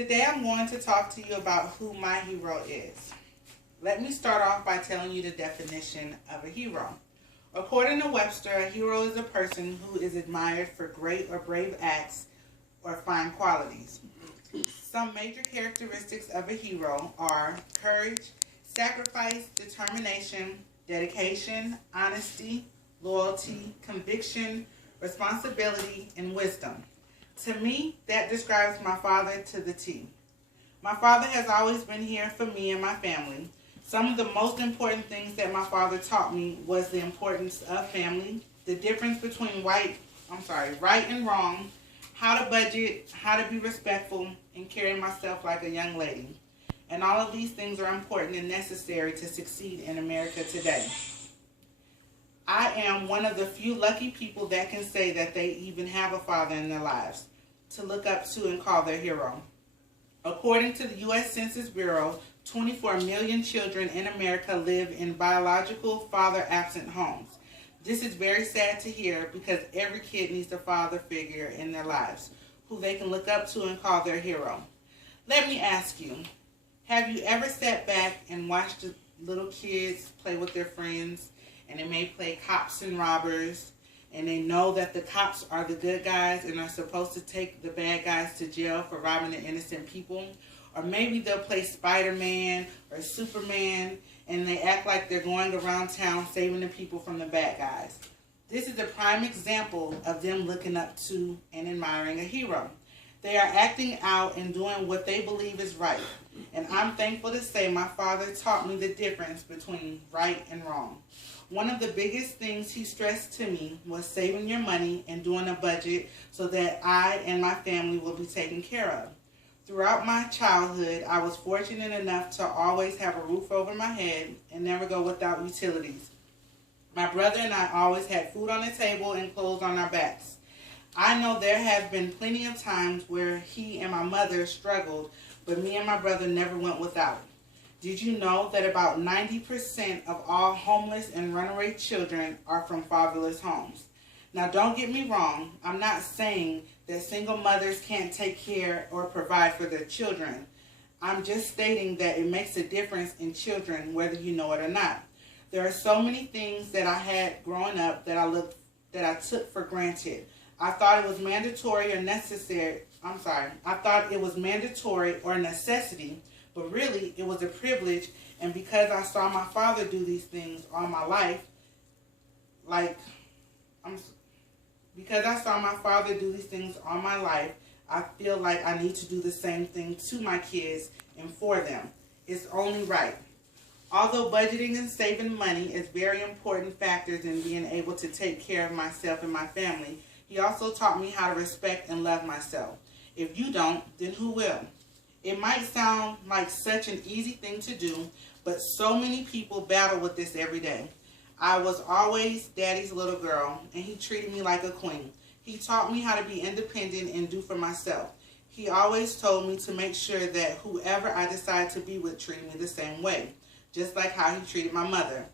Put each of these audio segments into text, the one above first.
Today I'm going to talk to you about who my hero is. Let me start off by telling you the definition of a hero. According to Webster, a hero is a person who is admired for great or brave acts or fine qualities. Some major characteristics of a hero are courage, sacrifice, determination, dedication, honesty, loyalty, conviction, responsibility, and wisdom. To me, that describes my father to the T. My father has always been here for me and my family. Some of the most important things that my father taught me was the importance of family, the difference between right and wrong, how to budget, how to be respectful, and carry myself like a young lady. And all of these things are important and necessary to succeed in America today. I am one of the few lucky people that can say that they even have a father in their lives to look up to and call their hero. According to the U.S. Census Bureau, 24 million children in America live in biological father-absent homes. This is very sad to hear because every kid needs a father figure in their lives who they can look up to and call their hero. Let me ask you, have you ever sat back and watched the little kids play with their friends, and they may play cops and robbers, and they know that the cops are the good guys and are supposed to take the bad guys to jail for robbing the innocent people? Or maybe they'll play Spider-Man or Superman, and they act like they're going around town saving the people from the bad guys. This is a prime example of them looking up to and admiring a hero. They are acting out and doing what they believe is right. And I'm thankful to say my father taught me the difference between right and wrong. One of the biggest things he stressed to me was saving your money and doing a budget so that I and my family will be taken care of. Throughout my childhood, I was fortunate enough to always have a roof over my head and never go without utilities. My brother and I always had food on the table and clothes on our backs. I know there have been plenty of times where he and my mother struggled, but me and my brother never went without it. Did you know that about 90% of all homeless and runaway children are from fatherless homes? Now, don't get me wrong. I'm not saying that single mothers can't take care or provide for their children. I'm just stating that it makes a difference in children whether you know it or not. There are so many things that I had growing up that I took for granted. I thought it was mandatory or necessary. I thought it was mandatory or a necessity, but really it was a privilege. And because I saw my father do these things all my life, I feel like I need to do the same thing to my kids and for them. It's only right. Although budgeting and saving money is very important factors in being able to take care of myself and my family, he also taught me how to respect and love myself. If you don't, then who will? It might sound like such an easy thing to do, but so many people battle with this every day. I was always daddy's little girl, and he treated me like a queen. He taught me how to be independent and do for myself. He always told me to make sure that whoever I decided to be with treated me the same way, just like how he treated my mother.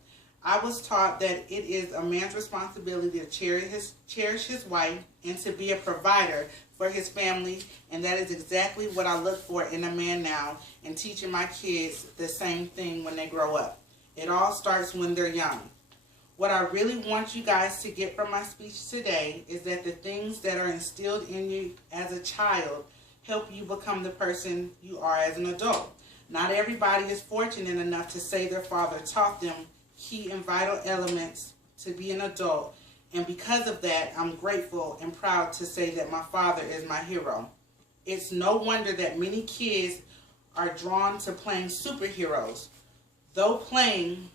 I was taught that it is a man's responsibility to cherish his wife and to be a provider for his family, and that is exactly what I look for in a man now, and teaching my kids the same thing when they grow up. It all starts when they're young. What I really want you guys to get from my speech today is that the things that are instilled in you as a child help you become the person you are as an adult. Not everybody is fortunate enough to say their father taught them key and vital elements to be an adult, and because of that, I'm grateful and proud to say that my father is my hero. It's no wonder that many kids are drawn to playing superheroes. Through playing,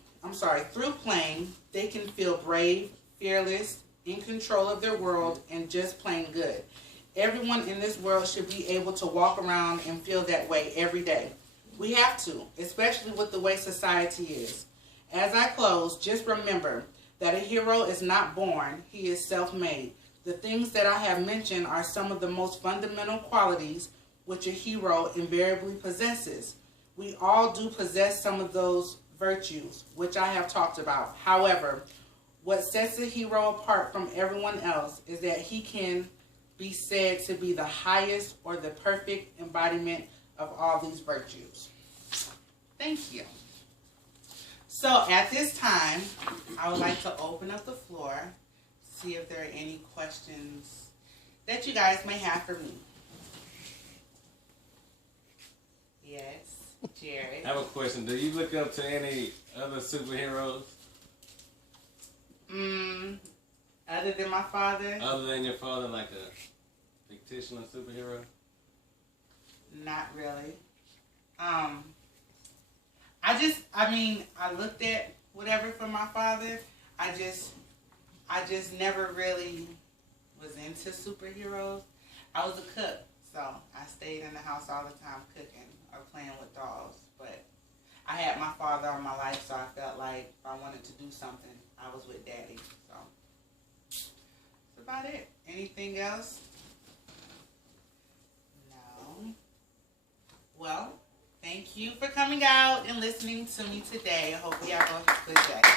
they can feel brave, fearless, in control of their world, and just plain good. Everyone in this world should be able to walk around and feel that way every day. We have to, especially with the way society is. As I close, just remember that a hero is not born, he is self-made. The things that I have mentioned are some of the most fundamental qualities which a hero invariably possesses. We all do possess some of those virtues, which I have talked about. However, what sets a hero apart from everyone else is that he can be said to be the highest or the perfect embodiment of all these virtues. Thank you. So at this time, I would like to open up the floor, see if there are any questions that you guys may have for me. Yes, Jared. I have a question. Do you look up to any other superheroes? Other than my father? Other than your father, like a fictional superhero? Not really. I looked at whatever for my father. I just never really was into superheroes. I was a cook, so I stayed in the house all the time cooking or playing with dolls. But I had my father all my life, so I felt like if I wanted to do something, I was with Daddy. So that's about it. Anything else? No. Well, thank you for coming out and listening to me today. I hope you have a good day.